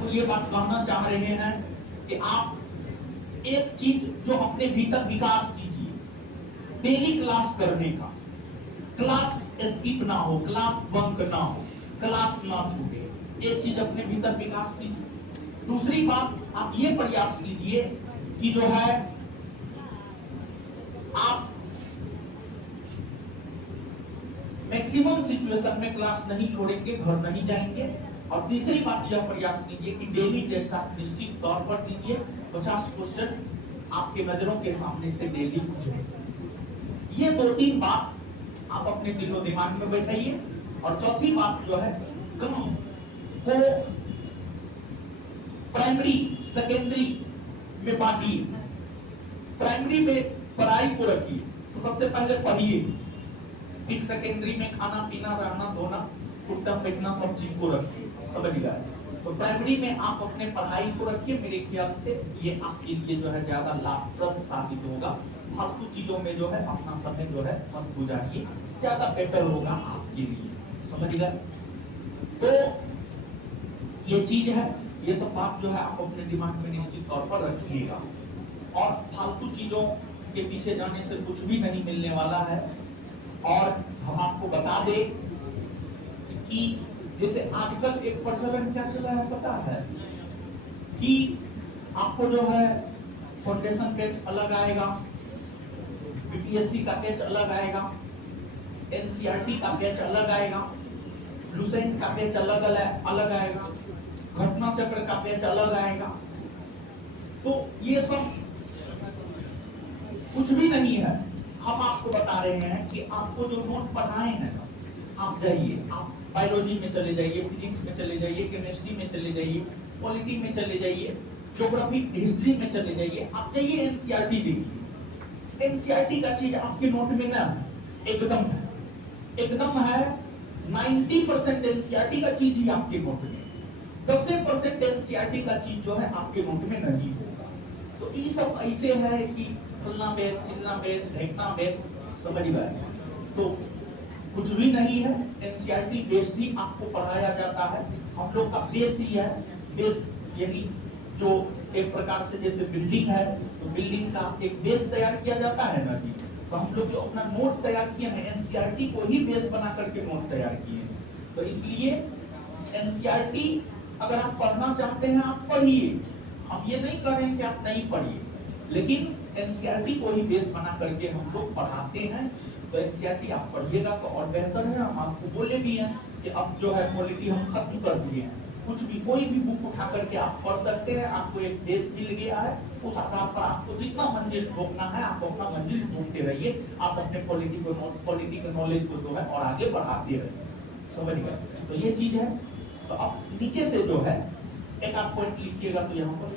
आपको ये बात कहना चाह रहे हैं कि आप एक चीज जो अपने भीतर विकास कीजिए, डेली क्लास करने का, क्लास स्किप ना हो, क्लास बंक ना हो, क्लास ना छूटे, एक चीज अपने भीतर विकास कीजिए। दूसरी बात, आप ये प्रयास कीजिए कि जो है आप मैक्सिमम सिचुएशन में क्लास नहीं छोड़ेंगे, घर नहीं जाएंगे। और तीसरी बात यह प्रयास कीजिए कि डेली टेस्ट आप निश्चित तौर पर दीजिए, 50 क्वेश्चन आपके नजरों के सामने से डेली पूछे। ये 2-3 बात आप अपने दिलो दिमाग में बैठाइए। और चौथी बात जो है, काम को प्राइमरी सेकेंडरी में बांटिए। प्राइमरी में पढ़ाई को रखिए, तो सबसे पहले पढ़िए, फिर सेकेंडरी में खाना पीना रहना धोना उठना बैठना सब चीज को रखिए, समझ गए। तो प्राइमरी में आप अपने पढ़ाई को रखिए, मेरे ख्याल से ये आपके लिए जो है ज्यादा लाभप्रद साबित होगा। फालतू चीजों में जो है अपना समय जो है मत गुजारिए, ज्यादा बेटर होगा आपके लिए, समझ गए। तो ये चीज है, ये सब बात जो है आप अपने दिमाग में निश्चित तौर पर रखिएगा। और फालतू चीजों के पीछे जाने से कुछ भी नहीं मिलने वाला है। और हम आपको बता दें कि जैसे आजकल एक प्रचलन क्या चला है पता है, कि आपको जो है फाउंडेशन बैच अलग आएगा, बीपीएससी का बैच अलग आएगा, एनसीईआरटी का बैच अलग आएगा, लुसेंट का बैच अलग आएगा, घटना चक्र का बैच अलग आएगा। तो ये सब कुछ भी नहीं है। हम आपको बता रहे हैं कि आपको जो नोट पढ़ाए हैं, आप जाइए, आप बायोलॉजी में चले जाइए, फिजिक्स में चले जाइए, केमिस्ट्री में चले जाइए, पॉलिटी में चले जाइए, ज्योग्राफी हिस्ट्री में चले जाइए, आप जाइए एनसीईआरटी देखिए। एनसीईआरटी का चीज आपके नोट में ना एकदम है, एकदम है। 90% एनसीईआरटी का चीज ही आपके नोट में, 10% एनसीईआरटी का चीज जो है आपके नोट में नहीं होगा। तो ये सब ऐसे है कि फलना बैच, चिल्ला बैच, ढेकना बैच, समझ गए। तो कुछ भी नहीं है, एनसीईआरटी बेस्ड ही आपको पढ़ाया जाता है। हम लोग का बेस ही है, बेस यानी जो एक प्रकार से जैसे बिल्डिंग है, तो बिल्डिंग का एक बेस तैयार किया जाता है ना जी। तो हम लोग जो अपना नोट तैयार किए हैं, एनसीईआरटी को ही बेस बना करके नोट तैयार किए। तो इसलिए एनसीईआरटी अगर आप पढ़ना चाहते हैं आप पढ़िए, हम ये नहीं कह रहे हैं कि आप नहीं पढ़िए, लेकिन एनसीईआरटी को ही बेस बना करके हम लोग पढ़ाते हैं। तो एनसीईआरटी आप पढ़िएगा तो और बेहतर है। हम आपको बोले भी हैं कि अब जो है पॉलिटी हम खत्म कर दिए हैं, कुछ भी कोई भी बुक उठा करके आप पढ़ सकते हैं। आपको एक बेस मिल गया है, उस आधार पर आपको जितना मंजिल ढूंढना है आप अपना मंजिल ढूंढते रहिए। आप अपने पॉलिटिकल नॉलेज को जो है और आगे बढ़ाते रहिए, समझ गए। तो ये चीज है। तो अब नीचे से जो है एक आप पॉइंट लिखिएगा, तो यहाँ पर